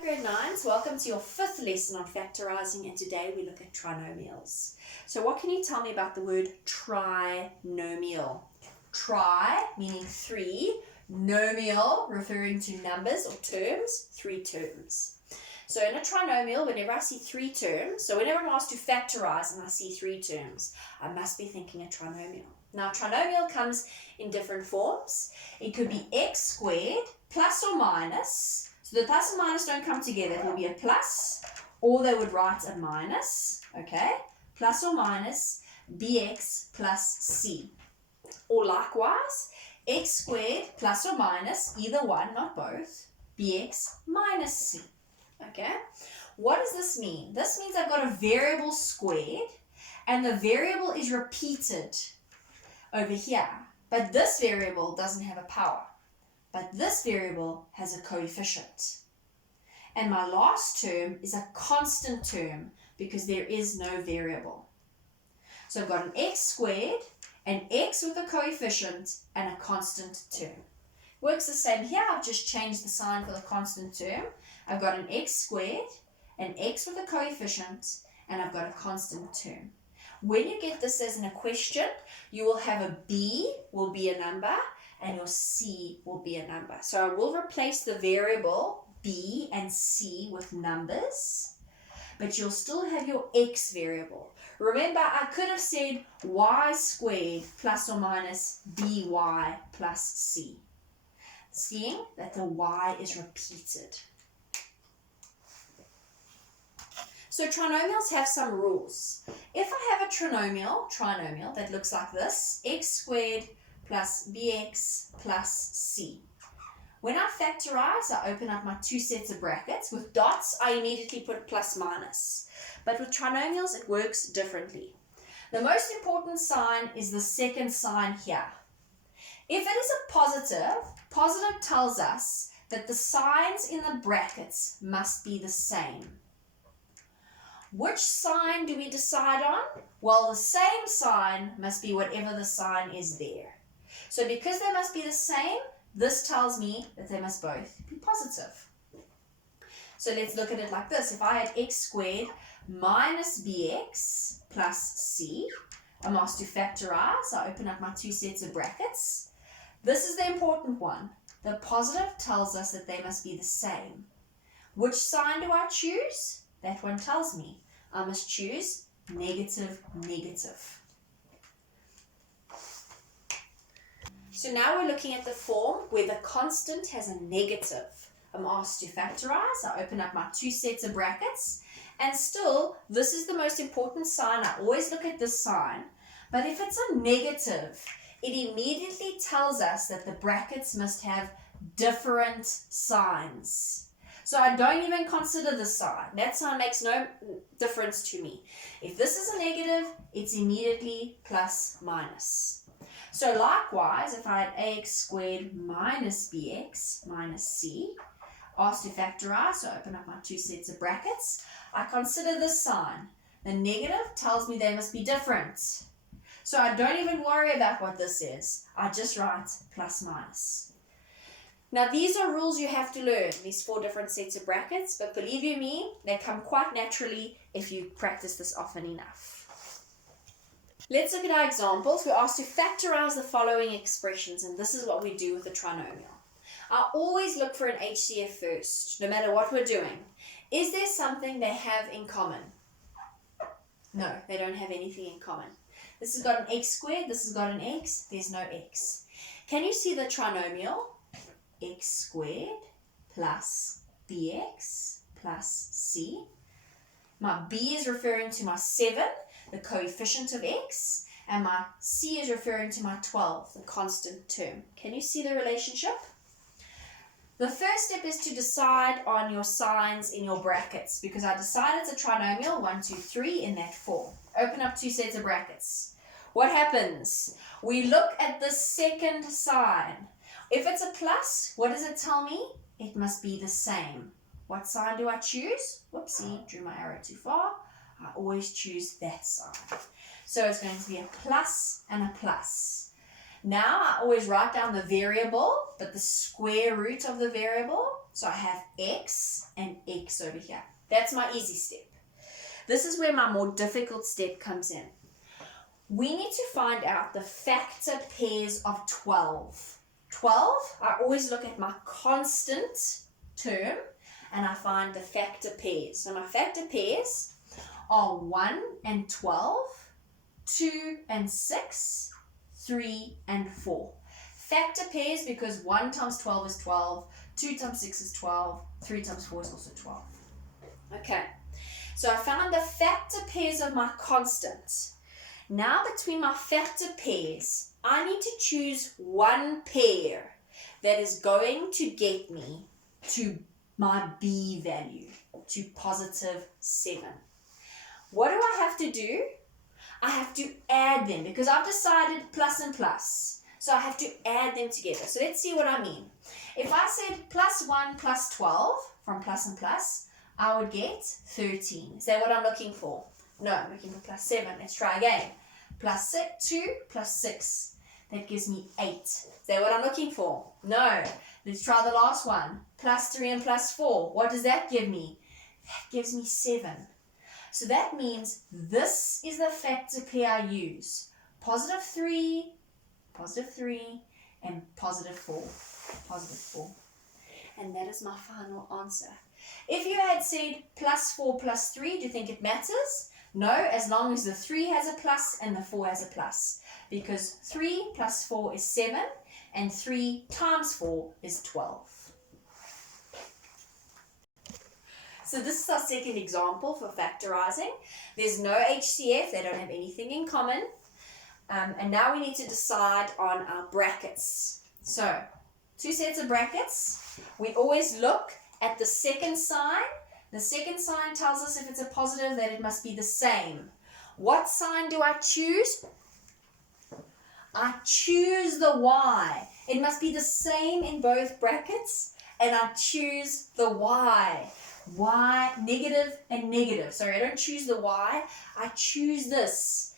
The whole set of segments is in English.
Grade 9s, welcome to your 5th lesson on factorising, and today we look at trinomials. So what can you tell me about the word trinomial? Tri meaning 3, nomial referring to numbers or terms, 3 terms. So in a trinomial, whenever I see 3 terms, so whenever I'm asked to factorise and I see 3 terms, I must be thinking a trinomial. Now trinomial comes in different forms. It could be x squared plus or minus. So the plus and minus don't come together. It will be a plus, or they would write a minus, okay? Plus or minus bx plus c. Or likewise, x squared plus or minus, either one, not both, bx minus c, okay? What does this mean? This means I've got a variable squared, and the variable is repeated over here. But this variable doesn't have a power. But this variable has a coefficient. And my last term is a constant term because there is no variable. So I've got an x squared, an x with a coefficient, and a constant term. Works the same here. I've just changed the sign for the constant term. I've got an x squared, an x with a coefficient, and I've got a constant term. When you get this as in a question, you will have a b will be a number, and your c will be a number. So I will replace the variable b and c with numbers, but you'll still have your x variable. Remember, I could have said y squared plus or minus by plus c, seeing that the y is repeated. So trinomials have some rules. If I have a trinomial that looks like this, x squared plus bx plus c. When I factorize, I open up my 2 sets of brackets. With dots, I immediately put plus minus. But with trinomials, it works differently. The most important sign is the second sign here. If it is a positive tells us that the signs in the brackets must be the same. Which sign do we decide on? Well, the same sign must be whatever the sign is there. So because they must be the same, this tells me that they must both be positive. So let's look at it like this. If I had x squared minus bx plus c, I'm asked to factorize. I open up my 2 sets of brackets. This is the important one. The positive tells us that they must be the same. Which sign do I choose? That one tells me I must choose negative, negative. So now we're looking at the form where the constant has a negative. I'm asked to factorize. I open up my 2 sets of brackets. And still, this is the most important sign. I always look at this sign. But if it's a negative, it immediately tells us that the brackets must have different signs. So I don't even consider the sign. That sign makes no difference to me. If this is a negative, it's immediately plus minus. So likewise, if I had ax squared minus bx minus c, asked to factorize, so I open up my 2 sets of brackets, I consider this sign. The negative tells me they must be different. So I don't even worry about what this is. I just write plus minus. Now these are rules you have to learn, these 4 different sets of brackets, but believe you me, they come quite naturally if you practice this often enough. Let's look at our examples. We're asked to factorize the following expressions, and this is what we do with a trinomial. I always look for an HCF first, no matter what we're doing. Is there something they have in common? No, they don't have anything in common. This has got an x squared, this has got an x, there's no x. Can you see the trinomial? X squared plus bx plus c. My b is referring to my 7, the coefficient of x, and my c is referring to my 12, the constant term. Can you see the relationship? The first step is to decide on your signs in your brackets, because I decided it's a trinomial, 1, 2, 3 in that form. Open up 2 sets of brackets. What happens? We look at the second sign. If it's a plus, what does it tell me? It must be the same. What sign do I choose? Whoopsie, drew my arrow too far. I always choose that sign. So it's going to be a plus and a plus. Now I always write down the variable, but the square root of the variable. So I have x and x over here. That's my easy step. This is where my more difficult step comes in. We need to find out the factor pairs of 12. 12, I always look at my constant term and I find the factor pairs. So my factor pairs are 1 and 12, 2 and 6, 3 and 4. Factor pairs because 1 times 12 is 12, 2 times 6 is 12, 3 times 4 is also 12. Okay, so I found the factor pairs of my constants. Now between my factor pairs, I need to choose one pair that is going to get me to my B value, to positive 7. What do I have to do? I have to add them because I've decided plus and plus. So I have to add them together. So let's see what I mean. If I said plus 1 plus 12 from plus and plus, I would get 13. Is that what I'm looking for? No, I'm looking for plus 7. Let's try again. Plus 2 plus 6. That gives me 8. Is that what I'm looking for? No. Let's try the last one. Plus 3 and plus 4. What does that give me? That gives me 7. So that means this is the factor pair I use. Positive 3, and positive 4. Positive 4. And that is my final answer. If you had said plus 4 plus 3, do you think it matters? No, as long as the 3 has a plus and the 4 has a plus. Because 3 plus 4 is 7 and 3 times 4 is 12. So this is our second example for factorizing. There's no HCF, they don't have anything in common. And now we need to decide on our brackets. So, 2 sets of brackets. We always look at the second sign. The second sign tells us if it's a positive that it must be the same. What sign do I choose? I choose the Y. It must be the same in both brackets, and I choose the Y. Y, negative and negative. Sorry, I don't choose the Y. I choose this.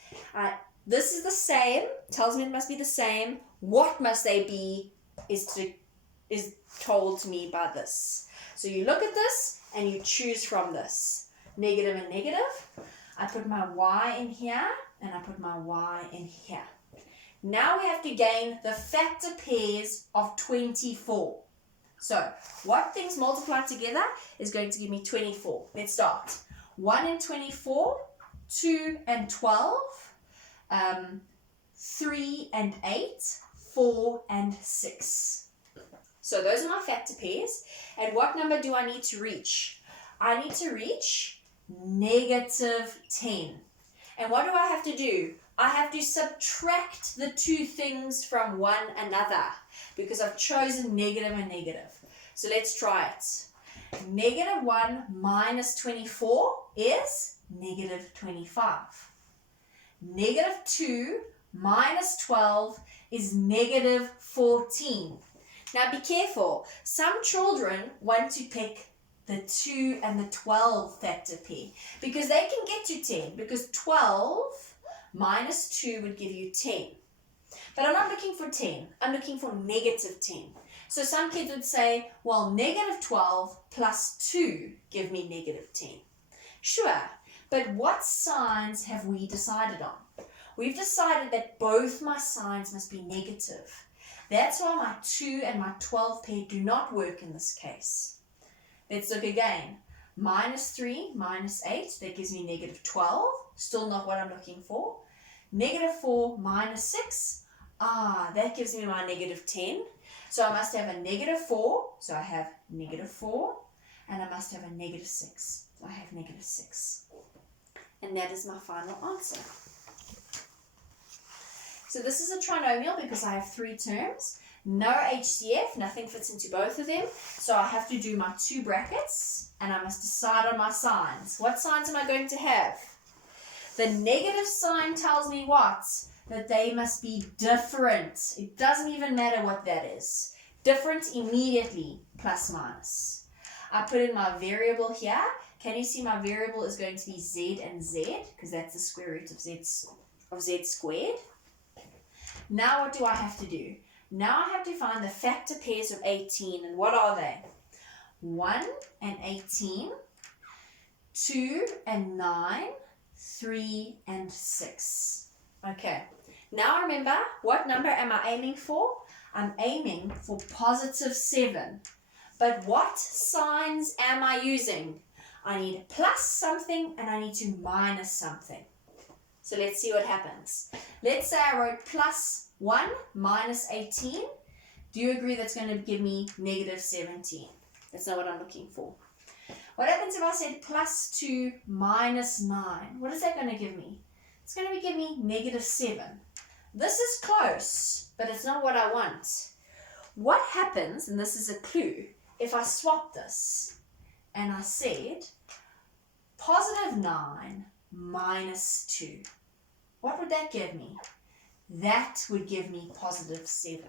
This is the same. Tells me it must be the same. What must they be is told to me by this. So you look at this and you choose from this. Negative and negative. I put my Y in here and I put my Y in here. Now we have to gain the factor pairs of 24. So what things multiply together is going to give me 24. Let's start. 1 and 24, 2 and 12, 3 and 8, 4 and 6. So those are my factor pairs. And what number do I need to reach? I need to reach negative 10. And what do I have to do? I have to subtract the two things from one another because I've chosen negative and negative. So let's try it. Negative 1 minus 24 is negative 25. Negative 2 minus 12 is negative 14. Now be careful. Some children want to pick the 2 and the 12 factor pair because they can get to 10 because 12 minus 2 would give you 10. But I'm not looking for 10. I'm looking for negative 10. So some kids would say, well, negative 12 plus 2 give me negative 10. Sure, but what signs have we decided on? We've decided that both my signs must be negative. That's why my 2 and my 12 pair do not work in this case. Let's look again. Minus 3 minus 8, that gives me negative 12. Still not what I'm looking for. Negative 4 minus 6, that gives me my negative 10. So I must have a negative 4, so I have negative 4. And I must have a negative 6, so I have negative 6. And that is my final answer. So this is a trinomial because I have 3 terms. No HCF, nothing fits into both of them. So I have to do my 2 brackets and I must decide on my signs. What signs am I going to have? The negative sign tells me what? That they must be different. It doesn't even matter what that is. Different immediately, plus minus. I put in my variable here. Can you see my variable is going to be z and z because that's the square root of z squared. Now what do I have to do? Now I have to find the factor pairs of 18, and what are they? 1 and 18, 2 and 9, 3 and 6. Okay, now remember, what number am I aiming for? I'm aiming for positive 7. But what signs am I using? I need plus something and I need to minus something. So let's see what happens. Let's say I wrote plus 1 minus 18. Do you agree that's going to give me negative 17? That's not what I'm looking for. What happens if I said plus 2 minus 9? What is that going to give me? It's going to give me negative 7. This is close, but it's not what I want. What happens, and this is a clue, if I swap this and I said positive 9 minus 2? What would that give me? That would give me positive 7.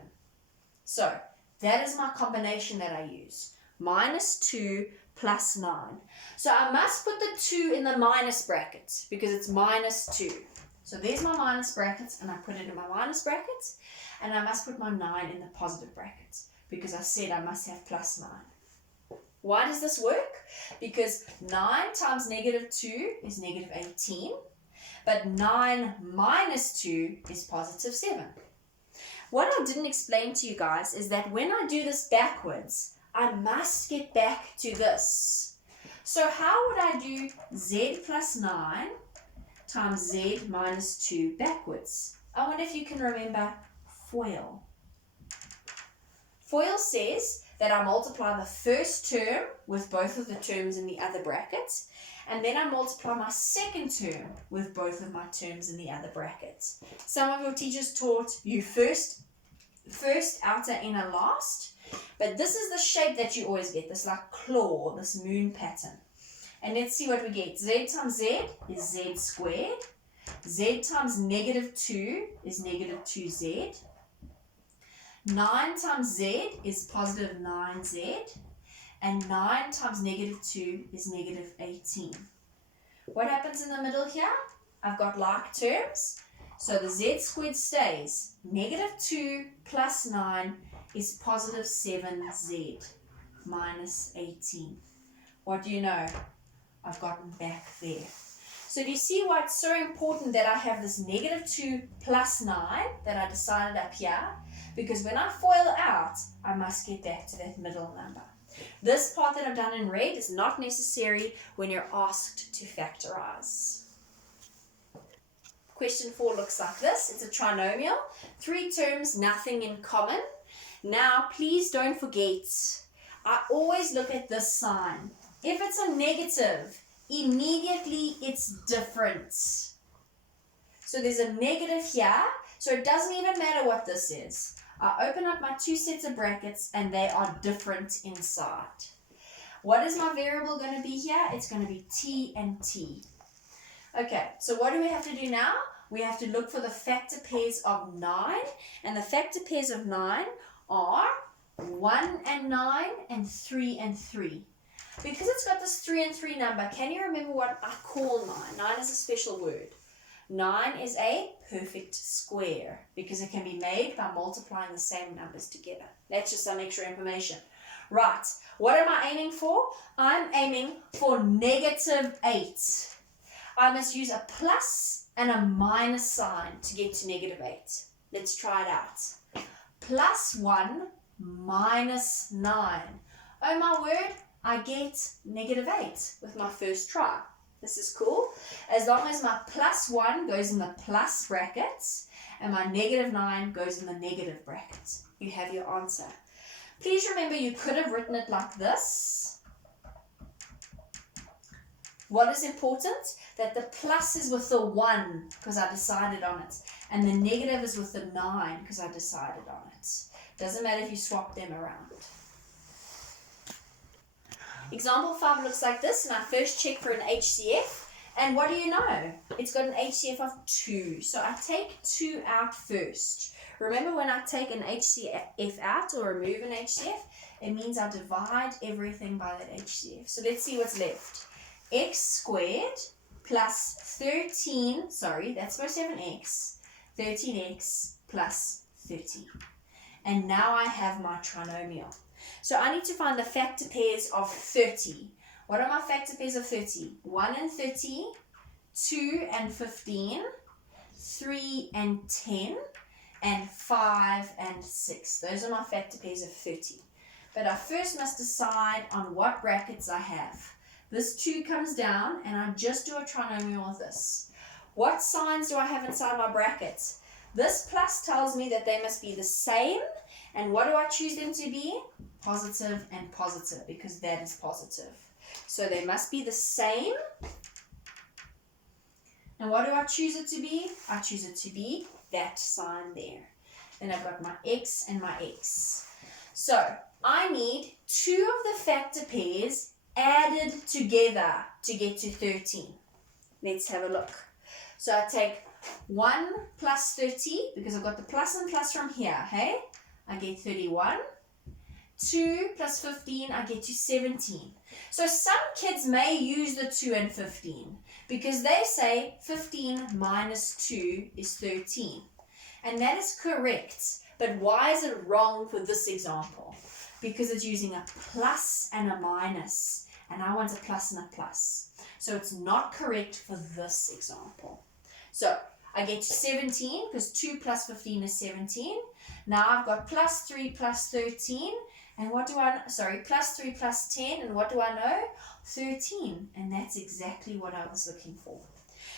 So that is my combination that I use. Minus 2 plus 9. So I must put the 2 in the minus bracket because it's minus 2. So there's my minus brackets and I put it in my minus brackets, and I must put my 9 in the positive brackets because I said I must have plus 9. Why does this work? Because 9 times negative 2 is negative 18, but 9 minus 2 is positive 7. What I didn't explain to you guys is that when I do this backwards, I must get back to this. So how would I do z plus 9 times z minus 2 backwards? I wonder if you can remember FOIL. FOIL says that I multiply the first term with both of the terms in the other bracket, and then I multiply my second term with both of my terms in the other bracket. Some of your teachers taught you first, outer, inner, last, but this is the shape that you always get, this like claw, this moon pattern. And let's see what we get. Z times z is z squared. Z times negative 2 is negative 2z. 9 times z is positive 9z. And 9 times negative 2 is negative 18. What happens in the middle here? I've got like terms. So the z squared stays. Negative 2 plus 9 is positive 7z minus 18. What do you know? I've gotten back there. So do you see why it's so important that I have this negative 2 plus 9 that I decided up here? Because when I FOIL out, I must get back to that middle number. This part that I've done in red is not necessary when you're asked to factorize. Question 4 looks like this. It's a trinomial. 3 terms, nothing in common. Now, please don't forget, I always look at this sign. If it's a negative, immediately it's different. So there's a negative here, so it doesn't even matter what this is. I open up my 2 sets of brackets and they are different inside. What is my variable going to be here? It's going to be t and t. Okay, so what do we have to do now? We have to look for the factor pairs of 9, and the factor pairs of 9 are 1 and 9 and 3 and 3. Because it's got this 3 and 3 number, can you remember what I call 9? 9 is a special word. 9 is a perfect square because it can be made by multiplying the same numbers together. That's just some extra information. Right, what am I aiming for? I'm aiming for negative 8. I must use a plus and a minus sign to get to negative 8. Let's try it out. Plus 1 minus 9. Oh my word, I get negative 8 with my first try. This is cool. As long as my plus 1 goes in the plus brackets and my negative 9 goes in the negative brackets, you have your answer. Please remember you could have written it like this. What is important? That the plus is with the 1 because I decided on it, and the negative is with the 9 because I decided on it. Doesn't matter if you swap them around. Example 5 looks like this, and I first check for an HCF, and what do you know? It's got an HCF of 2, so I take 2 out first. Remember, when I take an HCF out or remove an HCF, it means I divide everything by that HCF. So let's see what's left. X squared plus 13, sorry, that's supposed to have an x, 13x plus 30. And now I have my trinomial. So I need to find the factor pairs of 30. What are my factor pairs of 30? 1 and 30, 2 and 15, 3 and 10, and 5 and 6. Those are my factor pairs of 30. But I first must decide on what brackets I have. This 2 comes down, and I just do a trinomial with this. What signs do I have inside my brackets? This plus tells me that they must be the same. And what do I choose them to be? Positive and positive, because that is positive. So they must be the same. And what do I choose it to be? I choose it to be that sign there. Then I've got my x and my x. So I need 2 of the factor pairs added together to get to 13. Let's have a look. So I take 1 plus 30, because I've got the plus and plus from here, hey? I get 31. 2 plus 15, I get to 17. So some kids may use the 2 and 15 because they say 15 minus 2 is 13. And that is correct. But why is it wrong for this example? Because it's using a plus and a minus. And I want a plus and a plus. So it's not correct for this example. So I get to 17 because 2 plus 15 is 17. Now I've got plus 3 plus 13. And what do I, plus 3 plus 10, and what do I know? 13, and that's exactly what I was looking for.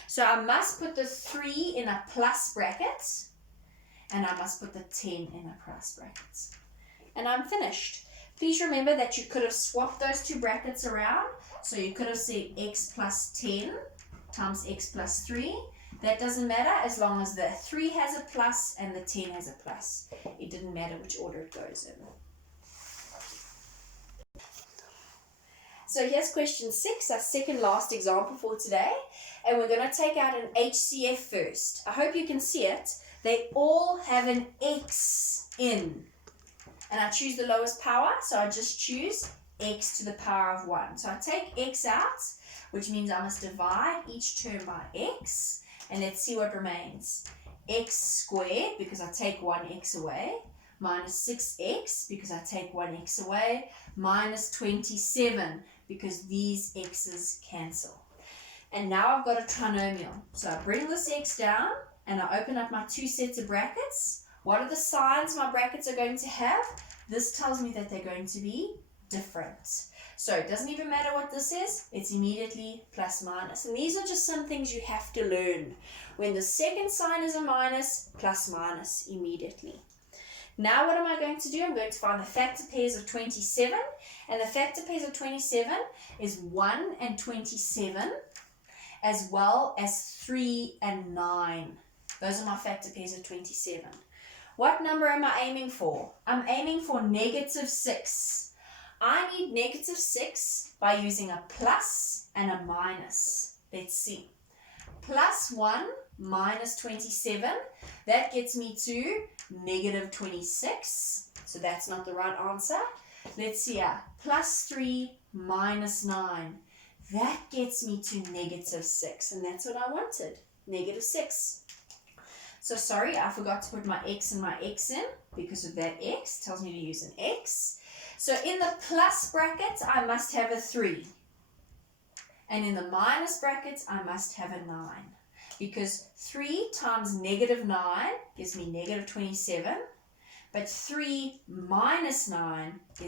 So I must put the 3 in a plus bracket, and I must put the 10 in a plus bracket. And I'm finished. Please remember that you could have swapped those 2 brackets around, so you could have said x plus 10 times x plus 3. That doesn't matter as long as the 3 has a plus and the 10 has a plus. It didn't matter which order it goes in. So here's question 6, our second last example for today. And we're going to take out an HCF first. I hope you can see it. They all have an X in. And I choose the lowest power, so I just choose X to the power of 1. So I take X out, which means I must divide each term by X. And let's see what remains. X squared, because I take 1x away, minus 6x, because I take 1x away, minus 27, because these x's cancel. And now I've got a trinomial. So I bring this x down, and I open up my 2 sets of brackets. What are the signs my brackets are going to have? This tells me that they're going to be different. So it doesn't even matter what this is, it's immediately plus minus. And these are just some things you have to learn. When the second sign is a minus, plus minus immediately. Now what am I going to do? I'm going to find the factor pairs of 27. And the factor pairs of 27 is 1 and 27, as well as 3 and 9. Those are my factor pairs of 27. What number am I aiming for? I'm aiming for negative 6. I need negative 6 by using a plus and a minus. Let's see. Plus 1 minus 27, that gets me to negative 26. So that's not the right answer. Let's see here. Plus 3 minus 9, that gets me to negative 6. And that's what I wanted, negative 6. So sorry, I forgot to put my x and my x in because of that x. Tells me to use an x. So in the plus bracket, I must have a 3. And in the minus bracket, I must have a 9. Because 3 times negative 9 gives me negative 27. But 3 minus 9 is